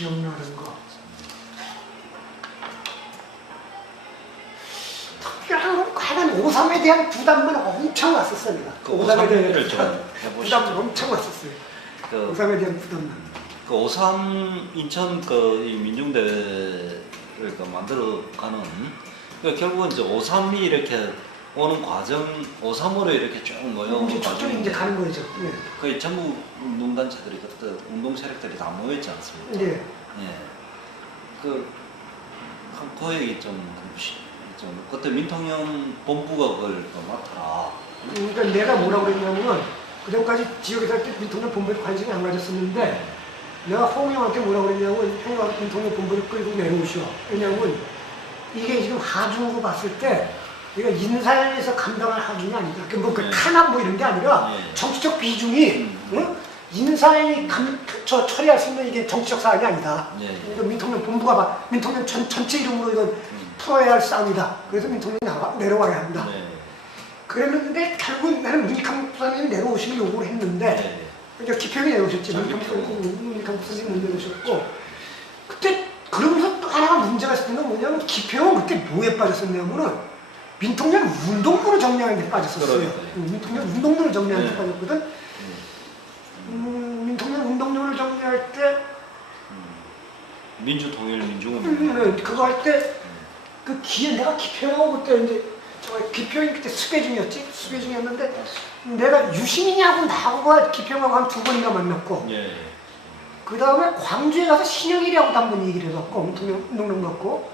기억나는 거. 특별한 하여간 5.3에 대한 부담만 엄청 왔었어요. 내가. 그 5.3에 를 좀 대한 해보시죠. 부담 엄청 왔었어요. 그 5.3에 대한 부담만. 그 5.3 인천 이 민중대회를 만들어가는 결국은 이제 5.3이 이렇게 오는 과정, 5.3으로 이렇게 쭉 모여오는 이제 저쪽에 이제 가는 거죠. 예. 거의 전국 운동단체들이 그때 운동 세력들이 다 모였지 않습니까? 예. 예. 그 얘기 좀 그때 민통연 본부가 그걸 맡아라. 그러니까 내가 뭐라고 그랬냐면 그전까지 지역에서 할 때 민통연 본부에 관심을 안 가졌었는데 내가 홍 형한테 뭐라고 그랬냐면 형이 민통연 본부를 끌고 내려오시오. 왜냐면 이게 지금 하중으로 봤을 때 우리가 인사에서 감당할 하중이 아니다. 그 탄압 뭐 이런 게 아니라 정치적 비중이 인사에 처리할 수 있는 이게 정치적 사안이 아니다. 그러니까 민통연 본부가 막 민통연 전체 이름으로 이건 풀어야 할 싸움이다. 그래서 민통연이 내려와야 한다. 그랬는데 결국 나는 문익환 부사님이 내려오시는 요구를 했는데 그러니까 기평이 내려오셨지. 문익환 부사님이 못 내려오셨고 그때 그러면서 또 하나가 문제가 있었던 건 뭐냐면 기평은 그때 뭐에 빠졌었냐면은 민통연 운동부를 정리하는 데 빠졌었어요. 민통연 운동부를 정리하는 데 빠졌거든. 민통연 운동부를 정리할 때 민주통일 민중은 그거 할 때 그 내가 기평하고 그때 이제 기평이 그때 수배 중이었는데 내가 유시민이하고 나하고 기평하고 한 2번인가 만났고 그 다음에 광주에 가서 신영일이하고 한 번 얘기를 해갖고 민통연 운동부 갖고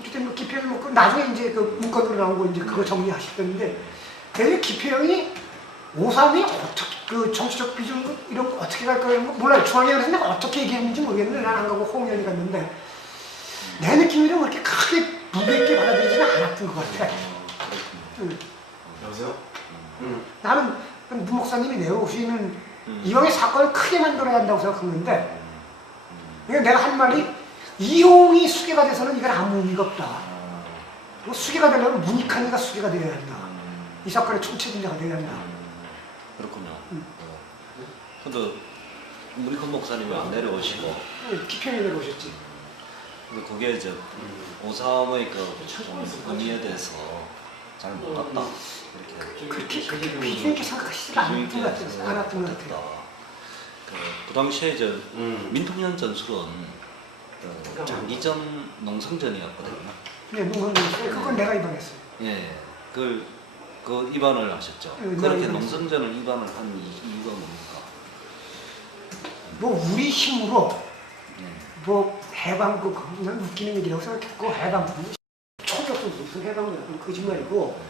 어쨌든 기평이 먹고 나중에 이제 그 문건으로 나온 거 이제 그거 정리하셨던데 그래서 기평이 5.3이 어떻게 그 정치적 비중 이런 거 어떻게 갈 거야 몰라요. 중앙에 그래서 내가 어떻게 얘기했는지 모르겠는데 난 안 가고 홍연이 갔는데 내 느낌이랑 그렇게 크게 무게 있게 받아들이지는 않았던 것 같아. 여보세요? 나는 문 목사님이 내려오시는 이왕의 사건을 크게 만들어야 한다고 생각했는데 그러니까 내가 한 말이 이용이 수괴가 돼서는 이건 아무 의미가 없다. 수괴가 되려면 문익환이가 수괴가 되어야 한다. 이 사건의 총책임자가 되어야 한다. 그렇군요. 근데 문익환 목사님이 안 내려오시고 기평이 내려오셨지. 근데 그게 이제 5.3의 그 의미에 대해서 잘 몰랐다. 그렇게 비중 있게 생각하시지 않았던 것 같아요. 그 당시에 이제 민통연 전술은 장기전 농성전이었거든요. 네, 농성전. 그건 내가 입안했어요. 예, 그 입안을 하셨죠. 그렇게 농성전을 입안을 한 이유가 뭡니까? 뭐 우리 힘으로 뭐 해방국 그냥 웃기는 얘기라고 생각했고 해방국 초격도 무슨 해방국 거짓말이고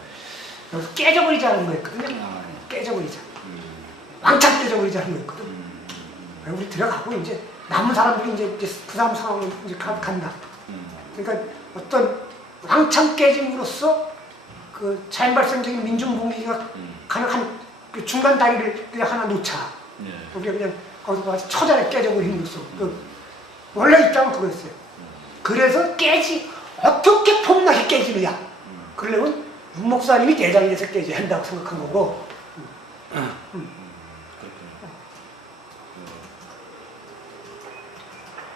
여기서 깨져버리자는 거였거든요. 깨져버리자. 왕창 깨져버리자는 거였거든. 우리 들어가고 이제 남은 사람들이 이제 그 다음 상황을 이제 간다. 그러니까 어떤 왕창 깨짐으로써 그 자연발생적인 민중봉기가 가능한 그 중간 다리를 그냥 하나 놓자. 우리가 그냥 거기서 가서 처자에 깨져버림으로써 원래 입장은 그거였어요. 그래서 어떻게 폭나게 깨지느냐. 그러려면 문 목사님이 대장이 돼서 깨져야 한다고 생각한 거고.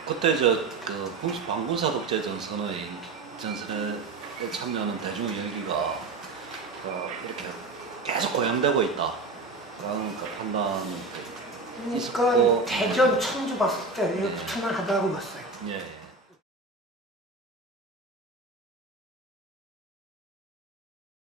그때 그 반군사 독재 전선에 참여하는 대중의 열기가 이렇게 계속 고양되고 있다라는 그 판단이 그러니까 대전 청주 봤을 때 이거 붙을만 하다고 봤어요. 예.